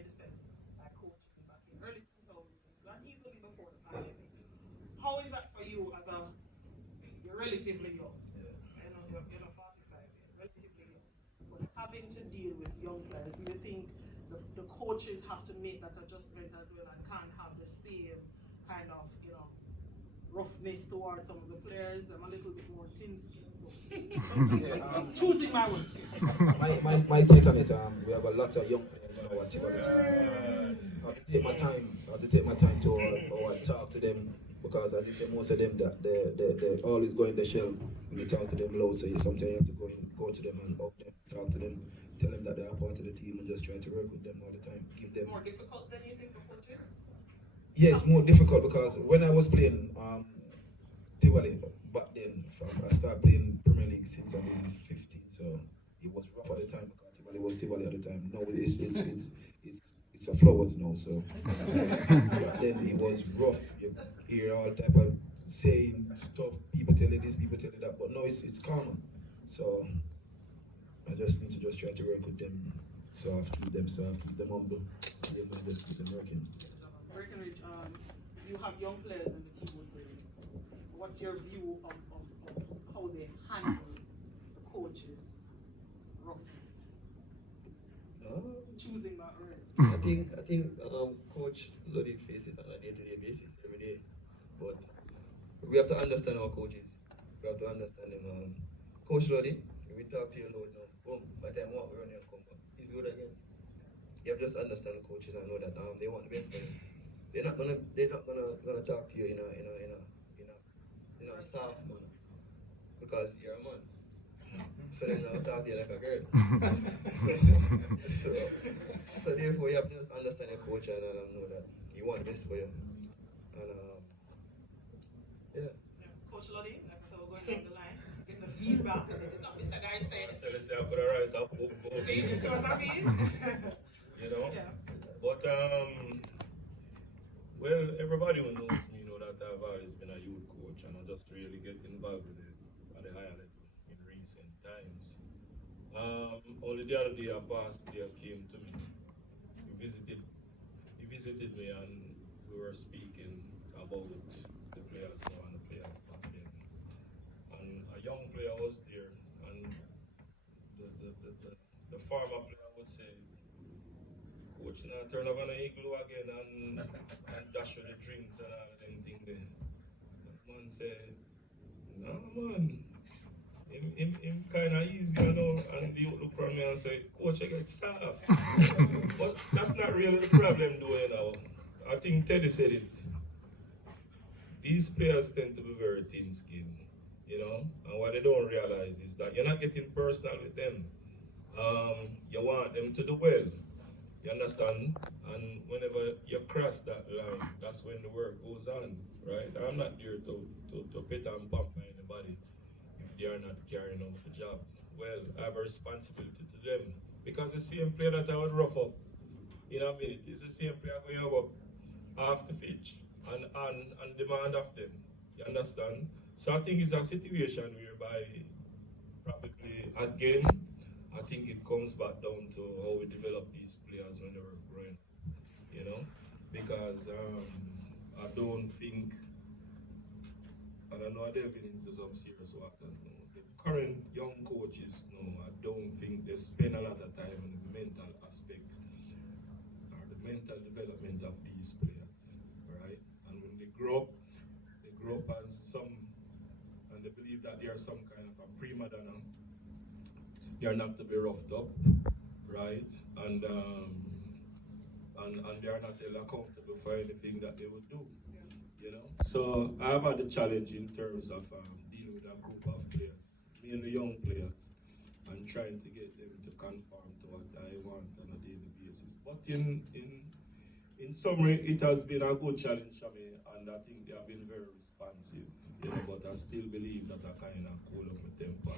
mindset, like coaching back in early 2000s and even before the pandemic. How is that for you as a, you're relatively young, you're not 45 yet, relatively young, but having to deal with young players, do you think the coaches have to make that adjustment as well and can't have the same kind of, roughness towards some of the players? I'm a little bit more thin-skinned, so yeah, choosing my words. my take on it, we have a lot of young players now at Tivoli team. I have to take my time. I have to take my time to talk to them, because as you say, most of them that they always go in the shell when you talk to them loud. So sometimes you have to go to them and hug them, talk to them, tell them that they are part of the team, and just try to work with them all the time. Give them more difficult than you think for coaches? Yes, more difficult, because when I was playing Tivoli back then, I started playing Premier League since I was 15, so it was rough at the time because Tivoli was Tivoli at the time. Now it's a flowers now, so but then it was rough. You hear all type of saying stuff, people tell you this, people tell you that, but now it's calmer. So I just need to just try to work with them soft, keep them humble, so they might just keep them working. Breckenridge, you have young players in the team with you. What's your view of how they handle the coaches' roughness? Choosing my words. I think Coach Ludlow faces it on a day-to-day basis every day. But we have to understand our coaches. We have to understand them. Coach Ludlow, we talk to you loud now. Boom, by the time we run and come back, he's good again. You have to just understand the coaches and know that they want the best for you. They're not gonna talk to you in a soft manner, because you're a man. So they're not talk to you like a girl. so therefore you have to just understand your coach and know that he want the best for you. And yeah. Coach Lodi, like I said, we're going down the line, getting the feedback. It's not Mr. Guy saying. Tell us I put a right up. See, you know what I mean? Yeah. But well, everybody who knows me know that I've always been a youth coach, and I just really get involved with it at a higher level in recent times. Only the other day, a past player came to me. He visited me, and we were speaking about the players now and the players back then. And a young player was there, and the former player would say, "Coach, now turn up on the igloo again and dash with the drinks and all them things there." The man said, "No man, him kind of easy, you know." And the youth look at me and say, "Coach, I get soft." But that's not really the problem though, you know. I think Teddy said it. These players tend to be very thin-skinned, and what they don't realize is that you're not getting personal with them. You want them to do well. You understand? And whenever you cross that line, that's when the work goes on, right? I'm not there to pet and pamper anybody if they are not carrying out the job. Well, I have a responsibility to them, because the same player that I would rough up in a minute is the same player going to go up half the pitch and demand of them. You understand? So I think it's a situation whereby probably again, I think it comes back down to how we develop these players when they were growing, because I don't think, and I know I'm delving into some serious waters now, the current young coaches, I don't think they spend a lot of time on the mental aspect or the mental development of these players, right? And when they grow up as and they believe that they are some kind of a prima donna. They are not to be roughed up, right? And they are not held accountable for anything that they would do, So I've had a challenge in terms of dealing with a group of players, mainly young players, and trying to get them to conform to what I want on a daily basis. But in summary, it has been a good challenge for me, and I think they have been very responsive, but I still believe that I kind of cool up my temper.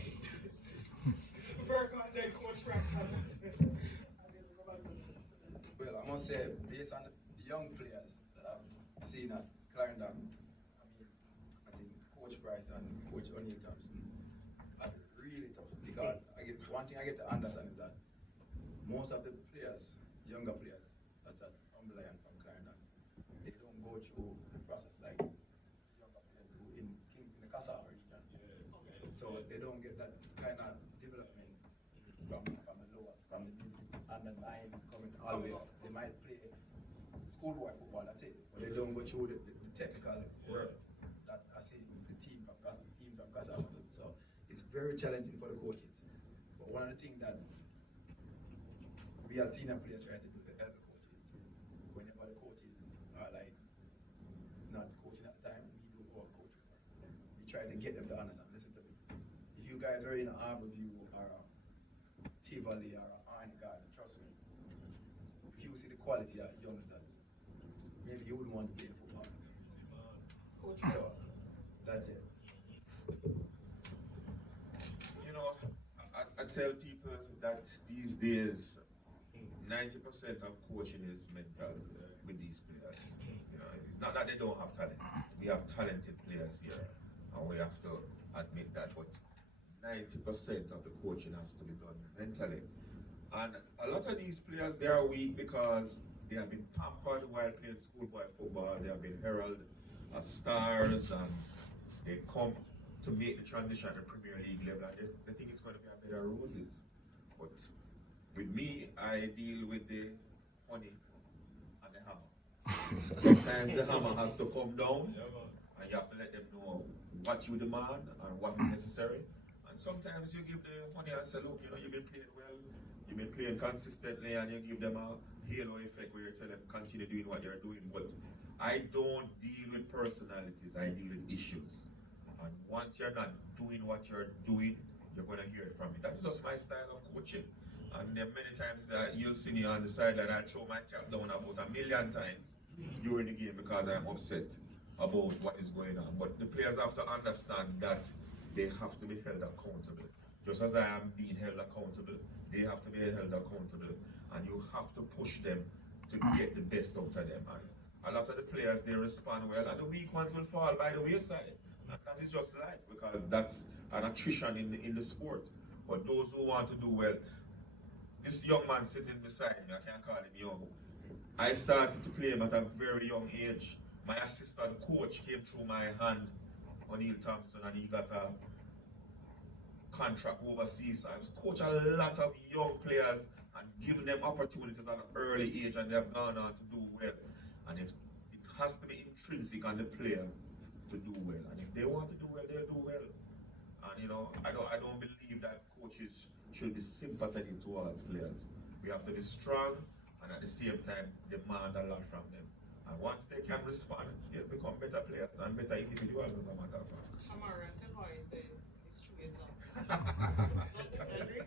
Well, I must say, based on the young players that I've seen at Clarendon, I think Coach Price and Coach O'Neill Thompson are really tough, because one thing I get to understand is that most of the players, younger players, that's at Umberland and from Clarendon. They don't go through the process like younger players do in the Kasaba region. So they don't get that kind of development from the lower, from the middle, and the line coming all the way up. They might play schoolboy football, that's it. But they don't go through the technical work that I see the team from Kasaba. So it's very challenging for the coaches. But one of the things that we are senior players trying to do to help the coaches, whenever the coaches are like not coaching at the time, we do all coach work. We try to get them to understand, listen to me. If you guys are in an Harbour or a Tivoli or an Iron Garden, trust me, if you see the quality of youngsters, maybe you wouldn't want to play football. So that's it. You know, I tell people that these days 90% of coaching is mental with these players. You know, it's not that they don't have talent. We have talented players here, and we have to admit that. But 90% of the coaching has to be done mentally. And a lot of these players, they are weak because they have been pampered while playing schoolboy football. They have been heralded as stars, and they come to make the transition to Premier League level, and they think it's going to be a bed of roses. But with me, I deal with the honey and the hammer. Sometimes the hammer has to come down, and you have to let them know what you demand and what is necessary. And sometimes you give the honey and say, look, you know, you've been playing well, you've been playing consistently, and you give them a halo effect where you tell them continue doing what you're doing. But I don't deal with personalities, I deal with issues. And once you're not doing what you're doing, you're going to hear it from me. That's just my style of coaching. And then many times you'll see me on the sideline, I throw my cap down about 1,000,000 times during the game because I'm upset about what is going on. But the players have to understand that they have to be held accountable. Just as I am being held accountable, they have to be held accountable. And you have to push them to get the best out of them. And a lot of the players, they respond well, and the weak ones will fall by the wayside. And that is just life, because that's an attrition in the sport. But those who want to do well, this young man sitting beside me, I can't call him young. I started to play him at a very young age. My assistant coach came through my hand, O'Neill Thompson, and he got a contract overseas. So I was coaching a lot of young players and giving them opportunities at an early age, and they have gone on to do well. And it has to be intrinsic on the player to do well. And if they want to do well, they'll do well. And you know, I don't believe that coaches should be sympathetic towards players. We have to be strong and at the same time demand a lot from them. And once they can respond, they'll become better players and better individuals, as a matter of fact. Shamara, tell why you say it's true enough. Don't you agree?